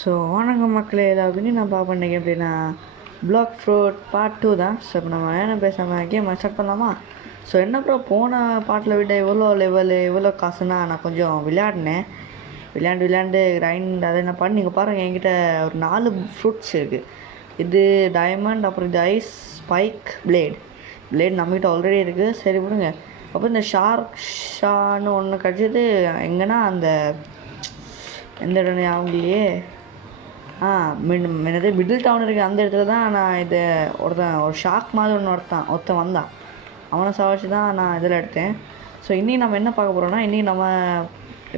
So வணக்கம் மக்களே எல்லாருக்கும் நான் பார்ப்பேன் இன்றைக்கி எப்படின்னா பிளாக் ஃப்ரூட் பார்ட் 2 தான். ஸோ இப்போ நம்ம என்ன பேசாமல் கேம் ஸ்டார்ட் பண்ணலாமா? ஸோ என்ன ப்ரோ போன பாட்டில் விட எவ்வளோ லெவலு எவ்வளோ காசுன்னா நான் கொஞ்சம் விளையாடினேன். விளையாண்டு கிரைண்ட் அதை என்ன பண்ணி நீங்கள் பாருங்கள், என்கிட்ட ஒரு 4 ஃப்ரூட்ஸ் இருக்குது. இது டைமண்ட், அப்புறம் இது ஐஸ் ஸ்பைக் பிளேட் நம்மகிட்ட ஆல்ரெடி இருக்குது. சரி விடுங்க. அப்புறம் இந்த ஷான்னு ஒன்று கிடச்சிது. எங்கன்னா அந்த எந்த இடம் அவங்களையே என்னது மிடில் டவுன் இருக்குது, அந்த இடத்துல தான் நான் இதை ஒரு ஷாக் மாதிரி ஒருத்தன் வந்தான். அவனை சாவச்சு தான் நான் இதில் எடுத்தேன். ஸோ இன்றைக்கி நம்ம என்ன பார்க்க போகிறோம்னா, இன்றைக்கி நம்ம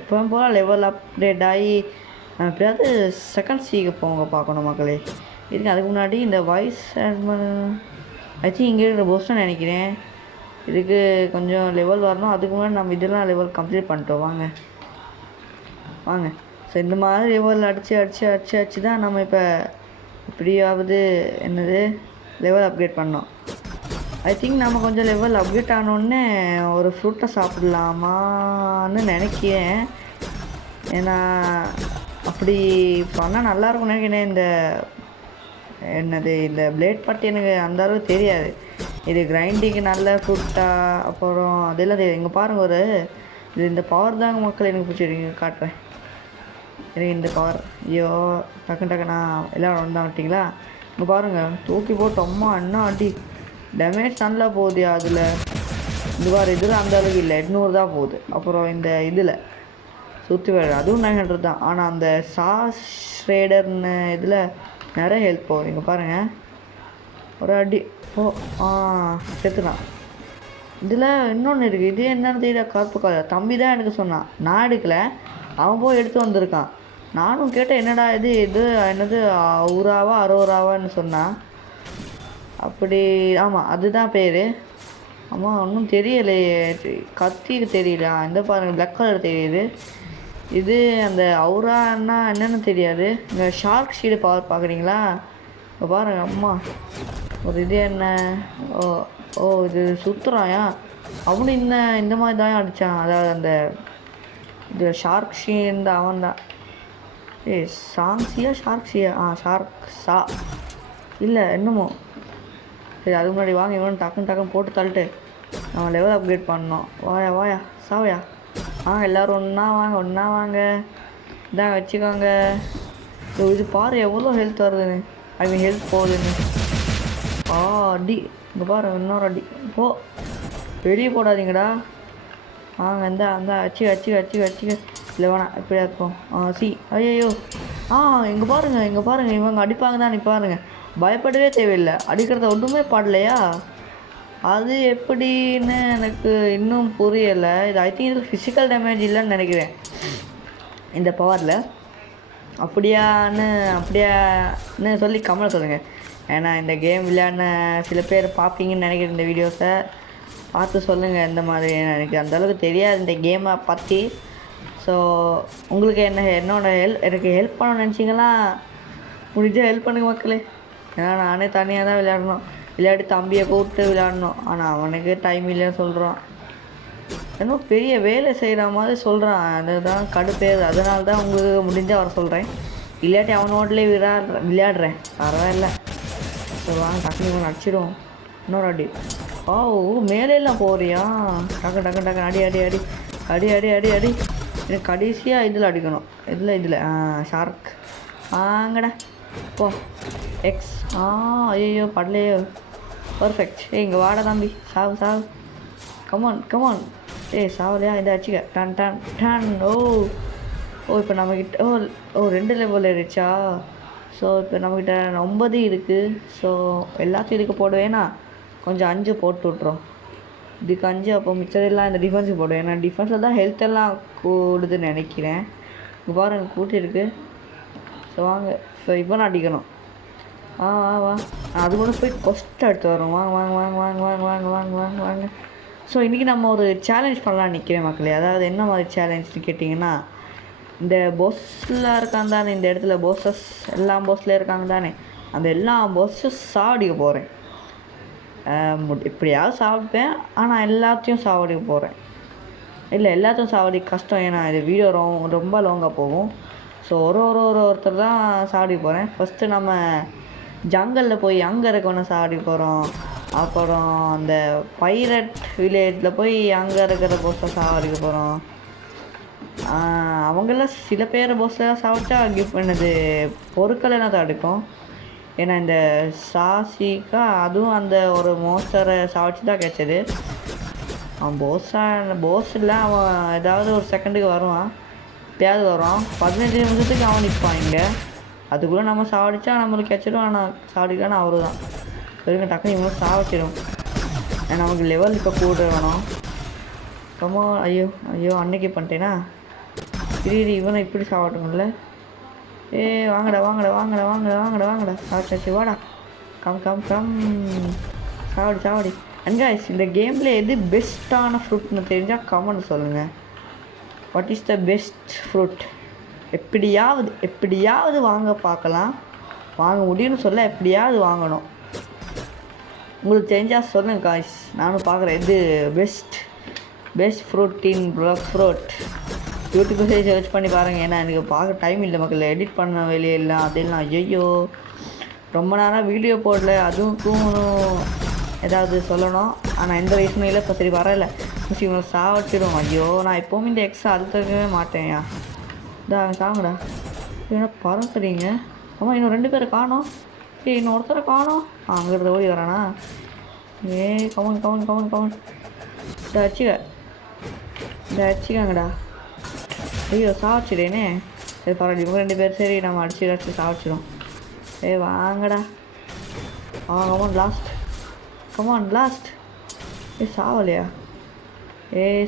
எப்போவும் போல் லெவல் அப்டேட் ஆகி எப்படியாவது செகண்ட் சீக்கு போங்க பார்க்கணும் மக்களே. இதுக்கு அதுக்கு முன்னாடி இந்த வாய்ஸ் ஐ திங்க் இங்கே இருக்கிற போஸ்ட்னு நினைக்கிறேன். இதுக்கு கொஞ்சம் லெவல் வரணும். அதுக்கு முன்னாடி நம்ம இதெல்லாம் லெவல் கம்ப்ளீட் பண்ணிட்டோம். வாங்க. ஸோ இந்த மாதிரி லெவல் அடித்து தான் நம்ம இப்போ எப்படியாவது லெவல் அப்கிரேட் பண்ணோம். ஐ திங்க் நம்ம கொஞ்சம் லெவல் அப்கிரேட் ஆனோடனே ஒரு ஃப்ரூட்டை சாப்பிட்லாமான்னு நினைக்கிறேன். ஏன்னா அப்படி பண்ணால் நல்லாயிருக்கும்னு நினைக்கிறேன். இந்த பிளேட் பற்றி எனக்கு அந்த அளவுக்கு தெரியாது. இது கிரைண்டிங்கு நல்ல ஃப்ரூட்டா அப்புறம் அதெல்லாம் தெரியாது. இங்கே பாருங்கள், இந்த பவர் தாங்க மக்கள் எனக்கு பிடிச்சிருக்கு. காட்டுறேன் எனக்கு இந்த பவர். ஐயோ டக்குனா எல்லோரும் வந்தால் விட்டிங்களா? இங்கே பாருங்கள், தூக்கி போட்டு அம்மா என்ன அடி டேமேஜ் நல்லா போகுது. அதில் இதில் அந்த அளவுக்கு இல்லை, 800 தான் போகுது. அப்புறம் இந்த இதில் சுற்றி வேறு அதுவும் 900 தான். ஆனால் அந்த ஷேடர்னு இதில் நிறைய ஹெல்ப் போகுது. இங்கே பாருங்கள், ஒரு அடி செத்துனான். இதில் இன்னொன்று இருக்குது. இது என்னன்னு தெரியல, கருப்பு கலர். தம்பி தான் எனக்கு சொன்னான், நான் எடுக்கலை, அவன் போய் எடுத்து வந்திருக்கான். நானும் கேட்டேன், என்னடா இது என்னது 60 சொன்னான். அப்படி ஆமாம், அதுதான் பேர். ஆமாம், ஒன்றும் தெரியலையே, கத்திக்கு தெரியல. இந்த பாருங்கள், பிளாக் கலர் தெரியுது. இது அந்த அவுரான்னா என்னென்னு தெரியாது. இங்கே ஷார்க் ஷீடு பவர் பார்க்குறீங்களா? இப்போ பாருங்கள், அம்மா ஒரு இது என்ன இது சுற்றுறாயா அவனு இந்த மாதிரி தான் அடித்தான். அதாவது அந்த இது ஷார்க் ஷீன் அவன் தான். ஷார்க் இல்லை என்னமோ. சரி, அதுக்கு முன்னாடி வாங்க, இவன் டக்குன்னு போட்டு தள்ளிட்டு நம்ம லெவல் அப்கிரேட் பண்ணோம். வாயா சாவையா எல்லோரும் ஒன்றா வாங்க இதான் வச்சுக்கோங்க. இது பாரு எவ்வளோ ஹெல்த் வருதுன்னு, ஹெல்த் போகுதுன்னு. அடி இங்கே பாரு, இன்னொரு அடி. வெளியே போடாதீங்கடா. வாங்க அந்த அச்சிக்க இல்லை வேணாம், இப்படியா இருக்கும். ஐயோ இங்கே பாருங்கள் இவங்க அடிப்பாங்க தான். நீ பாருங்கள், பயப்படவே தேவையில்லை. அடிக்கிறத ஒன்றுமே பாடலையா? அது எப்படின்னு எனக்கு இன்னும் புரியலை. இது ஐ திங்க் இது ஃபிசிக்கல் டேமேஜ் இல்லைன்னு நினைக்கிறேன் இந்த பவரில். அப்படியான்னு சொல்லி கமெண்ட் சொல்லுங்கள். ஏன்னா இந்த கேம் விளையாடின சில பேர் பார்ப்பீங்கன்னு நினைக்கிறேன். இந்த வீடியோஸை பார்த்து சொல்லுங்கள் இந்த மாதிரி. எனக்கு அந்தளவுக்கு தெரியாது இந்த கேமை பற்றி. ஸோ உங்களுக்கு எனக்கு ஹெல்ப் பண்ணணும்னு நினச்சிங்களா, முடிஞ்சால் ஹெல்ப் பண்ணுங்க மக்களே. ஏன்னா நானே தனியாக தான் விளையாடி தம்பியை கூப்பிட்டு விளையாடணும். ஆனால் அவனுக்கு டைம் இல்லைன்னு சொல்கிறான். ஏன்னா பெரிய வேலை செய்கிற மாதிரி சொல்கிறான். அதுதான் கடுப்பேது. அதனால தான் உங்களுக்கு முடிஞ்சால் வர சொல்கிறேன். இல்லாட்டி அவனோடலே விளையாடுறேன். பரவாயில்ல. ஸோ வாங்க, டக்குனு அடிச்சிடும். இன்னொரு அடி. மேலேலாம் போகிறியா? டக்கு அடி. எனக்கு கடைசியாக இதில் அடிக்கணும். இதில் ஷார்க் வாங்கடா போ. எக்ஸ் ஐயோ படலையோ. பர்ஃபெக்ட். இங்கே வாடா தம்பி, சாவு. கமான். சாவலையா? இதை அடிச்சிக்க. டன். இப்போ நம்மக்கிட்ட 2 லெவல் ஏறிச்சா? ஸோ இப்போ நம்மக்கிட்ட 9 இருக்குது. ஸோ எல்லாத்தையும் இதுக்கு போடுவேன்னா கொஞ்சம் 5 போட்டு விட்றோம். இதுக்கு 5, அப்போ மிச்சதெல்லாம் இந்த டிஃபென்ஸுக்கு போடுவேன். ஏன்னா டிஃபென்ஸில் தான் ஹெல்த் எல்லாம் கூடுதுன்னு நினைக்கிறேன். இங்கே பாருங்கள், கூட்டியிருக்கு. ஸோ வாங்க, இப்போ நான் அடிக்கணும். வா அது கூட போய் கொஸ்ட் எடுத்து வரோம். வாங்க. ஸோ இன்றைக்கி நம்ம ஒரு சேலஞ்ச் பண்ணலான்னு நிற்கிறேன் மக்களே. அதாவது என்ன மாதிரி சேலஞ்சுன்னு கேட்டிங்கன்னா, இந்த பொஸ்ஸில் இருக்காங்க தானே, இந்த இடத்துல பொஸ்ஸஸ் எல்லா பொஸ்ஸில் இருக்காங்க தானே, அந்த எல்லா பொஸ்ஸஸ் சாவடிக்க போகிறேன். இப்படியாவது சாப்பிட்பேன், ஆனால் எல்லாத்தையும் சாவடிக்க போகிறேன். இல்லை, எல்லாத்தையும் சாவடிக்க கஷ்டம். ஏன்னா இது வீடியோ ரொம்ப லாங்காக போகும். ஸோ ஒருத்தர் தான் சாவடி போகிறேன். ஃபஸ்ட்டு நம்ம ஜங்கலில் போய் அங்கே இருக்கவனை சாவடி போகிறோம். அப்புறம் அந்த பைரட் வில்லேஜில் போய் அங்கே இருக்கிற போஸ்ட்டை சாவடிக்க போகிறோம். அவங்களாம் சில பேர் போஸ்ட்டெல்லாம் சாவடிச்சா கிஃப்ட் பண்ணது பொருட்கள் என்ன தான் எடுக்கும். ஏன்னா இந்த சாசிக்கா அதுவும் அந்த ஒரு மோஸ்டரை சாவடிச்சு தான் கிடச்சது. அவன் போஸ் இல்லை, அவன் ஏதாவது ஒரு செகண்டுக்கு வருவான், எப்பயாவது வரும். 15 நிமிஷத்துக்கு அவன் நிற்பான் இங்கே. அதுக்குள்ளே நம்ம சாவடிச்சா நம்மளுக்கு கிடச்சிடும். ஆனால் சாவடிக்கலான்னு அவரு தான் சரிங்க டக்குனு இவங்க சாவடிச்சிடும். ஏன்னா நமக்கு லெவல் இப்போ கூட வேணும். ரொம்ப ஐயோ அன்னைக்கு பண்ணிட்டேனா. இவனை இப்படி சாவட்டும்ல. வாங்கடா சாவடிச்சாச்சு. வாடா கம் சாவடி. அண்ட் கைஸ், இந்த கேமில் எது பெஸ்ட்டான ஃப்ரூட்னு தெரிஞ்சால் கமெண்ட் சொல்லுங்கள். What is the best fruit? எப்படியாவது வாங்க பார்க்கலாம். வாங்க முடியும்னு சொல்ல, எப்படியாவது வாங்கணும். உங்களுக்கு தெரிஞ்சால் சொல்லுங்கள் காய்ஸ், நானும் பார்க்குறேன் எது best fruit in black fruit. YouTube search பண்ணி பாருங்கள். ஏன்னா எனக்கு பார்க்க டைம் இல்லை மக்கள், எடிட் பண்ண வெளியெல்லாம் அதெல்லாம். ஐயோ ரொம்ப நேரம் வீடியோ போடல, அதுக்கும் ஏதாவது சொல்லணும். ஆனால் எந்த ரீசனும் இல்லை. இப்போ சரி வரல, இவங்களை சாவடிச்சிடும். ஐயோ நான் எப்போவுமே இந்த எக்ஸை அழுத்தவே மாட்டேன்யா. இதான் சாங்கடா. ஏன்னா பறக்குறீங்க. ஆமாம், இன்னும் 2 பேரை காணோம். இன்னும் ஒருத்தரை காணோம். அங்கிட்ட ஓடி வரானா? கமன் இந்த அடிச்சுக்காங்கடா. ஐயோ சாவடிச்சிடேனே. சரி பரவாயில்ல, இவங்க 2 பேர் சரி நம்ம அடிச்சு சாவடிச்சிடும். வாங்கடா. Come on last. சாவலையா?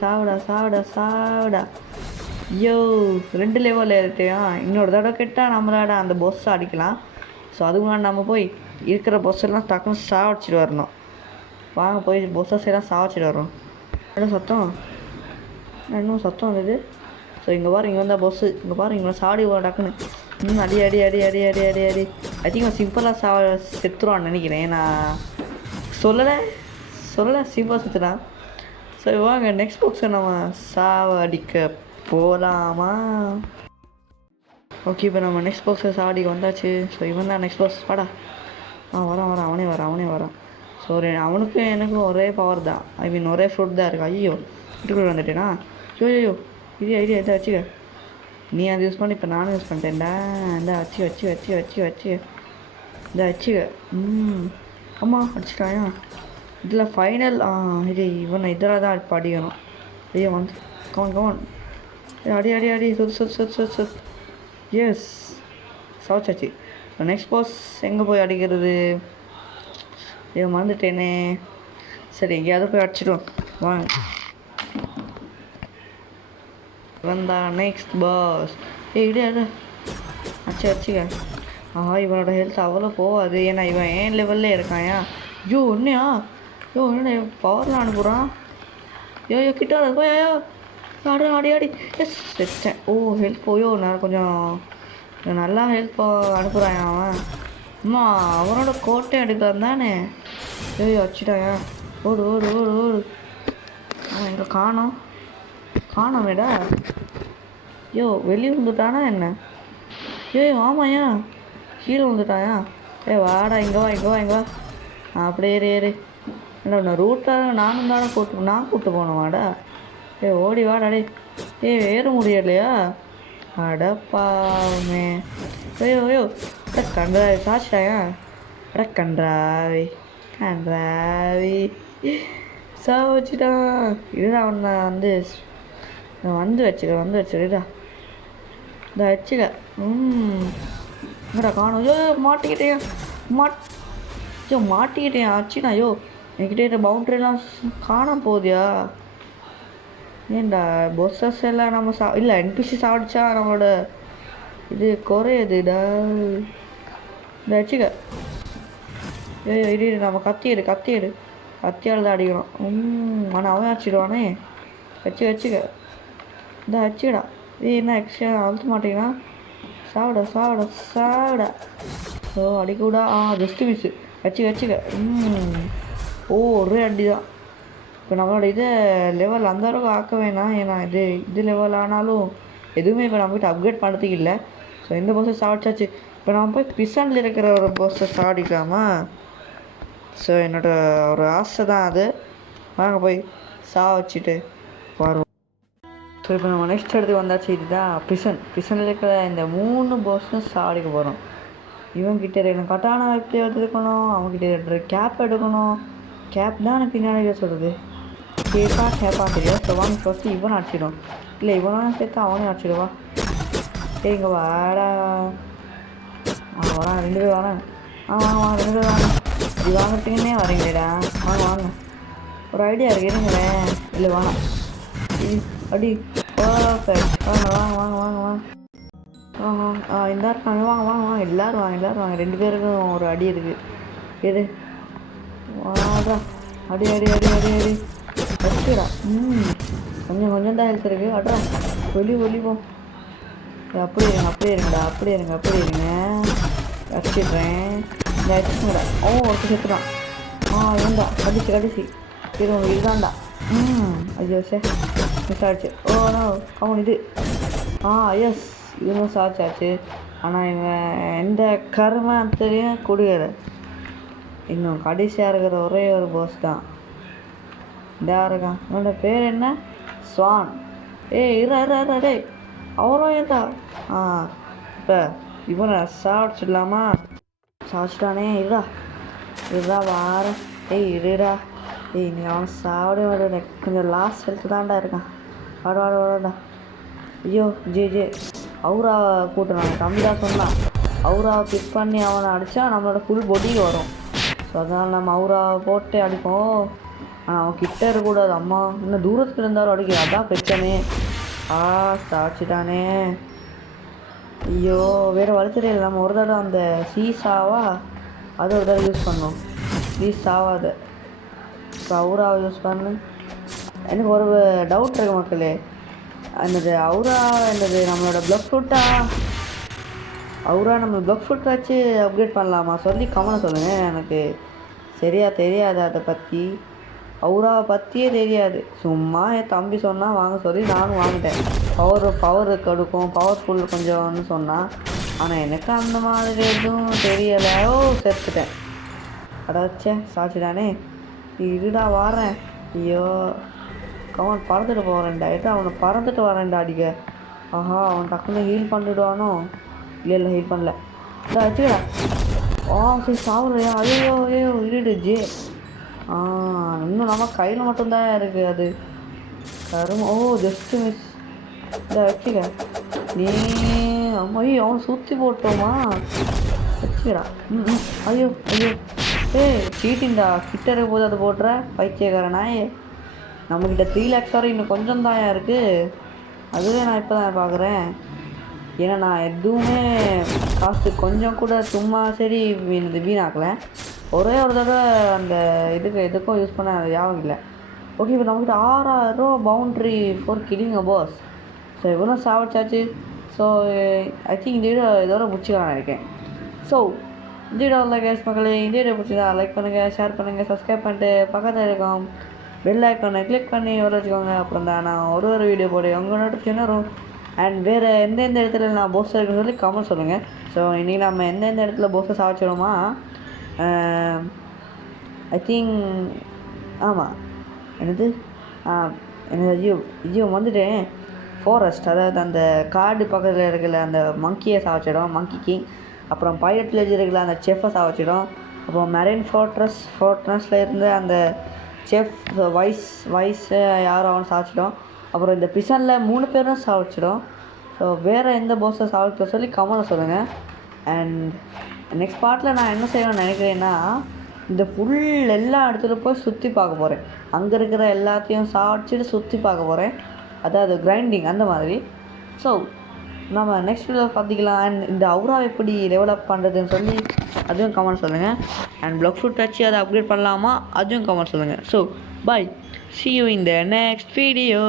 சாவடா. ஐயோ 2 லெவலில் இருக்கேன். இன்னொரு தடவை கேட்டால் நம்மளாட அந்த பொஸ்ஸை அடிக்கலாம். ஸோ அதுக்கு நம்ம போய் இருக்கிற பொஸ்ஸெல்லாம் டக்குன்னு சாவடிச்சிட்டு வரணும். வாங்க போய் பொஸ்ஸஸ் எல்லாம் சாவடிச்சிட்டு வரோம். இன்னும் சத்தம் வந்தது. ஸோ இங்கே பாரு, இங்கே வந்தால் பொஸ்ஸு. இங்கே பாரு, இங்கே சாடி டக்குன்னு அடி. ஐ திங்க் சிம்பிளாக செத்துருவான்னு நினைக்கிறேன். நான் சொல்லலை சிம்பிளாக செத்துட்டான். ஸோ வாங்க நெக்ஸ்ட் பாக்ஸை நம்ம சாவடிக்க போகலாமா? ஓகே, இப்போ நம்ம நெக்ஸ்ட் பாக்ஸை சாவடிக்க வந்தாச்சு. ஸோ இவன் தான் நெக்ஸ்ட் பாக்ஸ். வாடா. வரான் அவனே வரான். ஸோ அவனுக்கும் எனக்கும் ஒரே பவர் தான். ஐ மீன் ஒரே ஃப்ரூட் தான் இருக்குது. ஐயோ வீட்டுக்குள்ளே வந்துட்டேனா? ஐயோ இது ஐடியா இதை வச்சுக்க. நீ அதை யூஸ் பண்ணி இப்போ நானும் யூஸ் பண்ணிட்டேன்டா. இந்த வச்சு இந்த வச்சுக்க. ஆமாம் அடிச்சிட்டாயா? இதில் ஃபைனல். இது இவனை இதில் தான் இப்போ அடிக்கணும். ஐயோ வந்து கவன் அடி சொத்து. எஸ் சவச்சாச்சு. நெக்ஸ்ட் பாஸ் எங்கே போய் அடிக்கிறது? ஐயோ மறந்துட்டேனே. சரி எங்கேயாவது போய் அடிச்சிடுவோம் வாங்க. வந்தா நெக்ஸ்ட் பாஸ். இடையா அடிச்சுக்க. இவனோட ஹெல்த் அவ்வளோ போகாது. ஏன்னா இவன் ஏன் லெவல்லே இருக்காயா? என்ன பவரில் அனுப்புகிறான். கிட்ட போயோ ஆடி. எஸ் செட்டேன். ஹெல்ப் போயோ நான் கொஞ்சம் நல்லா ஹெல்ப் அனுப்புகிறான் அவன். அம்மா அவனோட கோட்டை எடுக்கிறான் தானே. வச்சுட்டாயா? ஓடு. அவன் எங்கே காணோமேடா. வெளியே வந்துட்டானா என்ன? ஆமாயா கீழே வந்துட்டாயா? வாடா இங்கே வா. அப்படியே ஏறு. என்ன நான் ரூட்டாக நானும் தானே கூப்பிட்டு போனோம். வாடா. ஓடி வாடா. ஏற முடியலையா? அடப்பாவுமே. ஐயோ கன்றாவி சாச்சிட்டாயா? கன்றாவி சாவச்சிட்டான். இதுதான் அவனை வந்து வச்சுக்கடா. இந்த வச்சுக்க. என்னடா காணும்? மாட்டிக்கிட்டேன் ஆச்சுண்ணா. என்கிட்ட பவுண்ட்ரிலாம் காணாம போகுதியா? ஏன்டா பொஸ்ஸஸ் எல்லாம் நம்ம இல்லை என்பிசி சாப்பிடுச்சா நம்மளோட இது குறையுதுடா. இந்த வச்சுக்க. இது நம்ம கத்தியடு கத்தியால் தான் அடிக்கணும். ஆனால் அவன் அடிச்சிடுவானே. வச்சுக்க. இந்த வச்சுக்கடா. என்ன எக்ஸ்ட்ரா அழுத்த மாட்டேங்கன்னா சாவிடா. அடிக்கூடா. Just miss. வச்சுக்க. ஒரே அடி தான். இப்போ நம்மளோட இதை லெவல் அந்த அளவுக்கு ஆக்க வேணாம். ஏன்னா இது லெவல் ஆனாலும் எதுவுமே இப்போ நம்மகிட்ட அப்கிரேட் பண்ணுறதுக்கு இல்லை. ஸோ இந்த போஸை சாப்பிட்டாச்சு. இப்போ நம்ம போய் பிசனில் இருக்கிற ஒரு போஸை சாடிக்கலாமா? ஸோ என்னோடய ஒரு ஆசை தான் அது. வாங்க போய் வச்சுட்டு வருவோம். ஸோ இப்போ நம்ம நெக்ஸ்ட் இடத்துக்கு வந்தாச்சு. இதுதான் பிசனில் இருக்கிற இந்த 3 போஸும் சாடிக்க போகிறோம். இவன்கிட்ட எனக்கு கட்டான எப்படி எடுத்துக்கணும், அவன்கிட்ட கேப் எடுக்கணும். கேப் தான் எனக்கு பின்னாடி சொல்கிறது. கேப்பா தெரியும். ஸோ வாங்க ஃபஸ்ட்டு இவனை அடிச்சிடும். இல்லை இவனாலும் சேர்த்து அவனையும் அடிச்சிடுவா. சரி இங்கே வாடா. வரான் 2 பேர் வரான். வாங்க 2 பேர் வாங்க. இது வாங்கிறதுக்குன்னே வரீங்களேடா. வாங்க ஒரு ஐடியா இருக்குது இருங்களேன். இல்லை வேணாம் அடி பர்ஃபெக்ட். வாங்க இந்த இருக்காங்க. வாங்க எல்லோரும் வாங்க 2 பேருக்கும் ஒரு அடி இருக்குது. எது வாடா அடி வச்சுடா. கொஞ்சம் தான் ஹெல்த் இருக்குது. அட்ரா ஒலிப்போம். அப்படியே இருங்க வச்சிடுறேன். இந்த அடிச்சுங்கடா. ஒருத்தர் செத்துறான். இவன்டா கடைசி இதுதான்டா. ஐயோ மிஸ் ஆகிடுச்சு. நோ அவன் இது எஸ் இவனும் சாச்சாச்சு. ஆனால் இவன் எந்த கருமாத்தையும் கொடுக்கல. இன்னும் கடைசியாக இருக்கிற ஒரே ஒரு பாஸ் தான் இதாக இருக்கான். என்னோட பேர் என்ன? ஸ்வான். இரா டே அவரும் ஏதா. இப்போ இவனை சாப்பிடலாமா? சாப்பிட்டானே. இருடா வாரம். இருடா நீ அவன் சாப்பிட விட கொஞ்சம் லாஸ்ட் ஹெல்த்து தான்டா இருக்கான். வாடா. ஐயோ ஜே அவுராவை கூட்டுறான். தம்பி தான் சொன்னான் அவுராவை பிக் பண்ணி அவனை அடித்தா நம்மளோட ஃபுல் பொடிக்கு வரும். ஸோ அதனால் நம்ம அவுராவை போட்டு அடிப்போம். ஆனால் அவன் கிட்டே இருக்கக்கூடாது. அம்மா இன்னும் தூரத்தில் இருந்தாலும் அடிக்கும். அதான் பிரச்சனை. சாச்சிட்டானே. ஐயோ வேறு வளர்த்துட்டே இல்லை. நம்ம ஒரு தடவை அந்த சீசாவா அதை ஒரு தடவை யூஸ் பண்ணோம். சீசாவாத ஸோ அவுராவை யூஸ் பண்ணு. எனக்கு ஒரு டவுட் இருக்குது மக்களே. என்னது அவுரா என்னது நம்மளோட ப்ளக் ஃப்ரூட்டா? அவுரா நம்ம ப்ளக் ஃப்ரூட் வச்சு அப்கிரேட் பண்ணலாமா? சொல்லி கமெண்ட் சொல்லுங்கள். எனக்கு சரியாக தெரியாது அதை பற்றி. அவுராவை பற்றியே தெரியாது. சும்மா என் தம்பி சொன்னால் வாங்க சொல்லி நானும் வாங்கிட்டேன். பவர் கொடுக்கும், பவர்ஃபுல் கொஞ்சம்னு சொன்னான். ஆனால் எனக்கு அந்த மாதிரி எதுவும் தெரியலை. செத்துட்டேன். அடாச்சே சாட்சிதானே. இருடா வாரேன். ஐயோ அவன் பறந்துட்டு போகிறேன்டா. அவனை பறந்துட்டு வரேன்டா அடிக்க. அவன் டக்குன்னு ஹீல் பண்ணிவிடுவானோ? இல்லை ஹீல் பண்ணல. வச்சுக்கடா. சரி சாப்பிட்றியா? ஐயோ இருடுச்சு. இன்னும் நம்ம கையில் மட்டும்தான் இருக்குது அது கரும். Just miss. வச்சுக்க நீ. ஐயோ அவன் சுற்றி போட்டோமா? வச்சுக்கடா. ஐயோ சீட்டின்டா. கிட்ட இருக்க போது அதை போட்டுற பைத்தியக்காரனாயே. நம்மக்கிட்ட 3 lakhs வரை இன்னும் கொஞ்சம் தான் இருக்குது. அதுவே நான் இப்போ தான் பார்க்குறேன். ஏன்னா நான் எதுவுமே காசு கொஞ்சம் கூட சும்மா சரி வீணாக்கலை. ஒரே ஒரு தடவை அந்த எதுக்கும் யூஸ் பண்ண ஞாபகம் இல்லை. ஓகே இப்போ நம்மக்கிட்ட 6000 ரூபா bounty for killing a boss. So இவ்வளோ சாப்பிட்டாச்சு. ஸோ ஐ திங்க் இந்த வீடியோ இதோட முடிச்சுக்கலாம் இருக்கேன். ஸோ இந்த வீடியோ கேஸ் மக்களே, இந்த வீடியோ பிடிச்சிருந்தா லைக் பண்ணுங்கள், ஷேர் பண்ணுங்கள், சப்ஸ்கிரைப் பண்ணிட்டு பக்கத்தில் இருக்கும் பெல் ஐக்கானை கிளிக் பண்ணி வச்சுக்கோங்க. அப்புறம் தான் நான் ஒரு வீடியோ போடு உங்கள் நோட்டிஃபிகேஷன் வரும். அண்ட் வேறு எந்தெந்த இடத்துல நான் போஸ் இருக்குன்னு சொல்லி கமெண்ட் சொல்லுங்கள். ஸோ இன்றைக்கி நம்ம எந்தெந்த இடத்துல போஸை சாப்பிச்சிடுமா? ஐ திங்க் ஆமாம் என்னது ஐயோ வந்துட்டேன். ஃபாரஸ்ட், அதாவது அந்த காடு பக்கத்தில் இருக்கிற அந்த மங்கியை சாவச்சிடும், மங்கி கிங். அப்புறம் பைலட் வில்லேஜ் இருக்கிற அந்த செஃப்பை சாவச்சிடும். அப்புறம் மெரைன் ஃபோர்ட்ரஸில் இருந்து அந்த செஃப் வைஸ் யாரும் அவன் சாவச்சிடும். அப்புறம் இந்த பிசனில் 3 பேரும் சாவச்சிடும். ஸோ வேறு எந்த போஸை சாவச்சிட சொல்லி கமெண்ட் சொல்லுங்கள். அண்ட் நெக்ஸ்ட் பார்ட்டில் நான் என்ன செய்வேன்னு நினைக்கிறேன்னா, இந்த ஃபுல் எல்லா இடத்துல போய் சுற்றி பார்க்க போகிறேன். அங்கே இருக்கிற எல்லாத்தையும் சாவச்சிட்டு சுற்றி பார்க்க போகிறேன். அதாவது கிரைண்டிங் அந்த மாதிரி. ஸோ நம்ம நெக்ஸ்ட் வீடியோவில் பார்த்துக்கலாம். அண்ட் இந்த அவுரா எப்படி டெவலப் பண்ணுறதுன்னு சொல்லி அதுவும் கமெண்ட் சொல்லுங்கள். அண்ட் ப்ளக் ஃப்ரூட் வச்சு அதை அப்கிரேட் பண்ணலாமா அதுவும் கமெண்ட் சொல்லுங்கள். So bye, see you in the next video.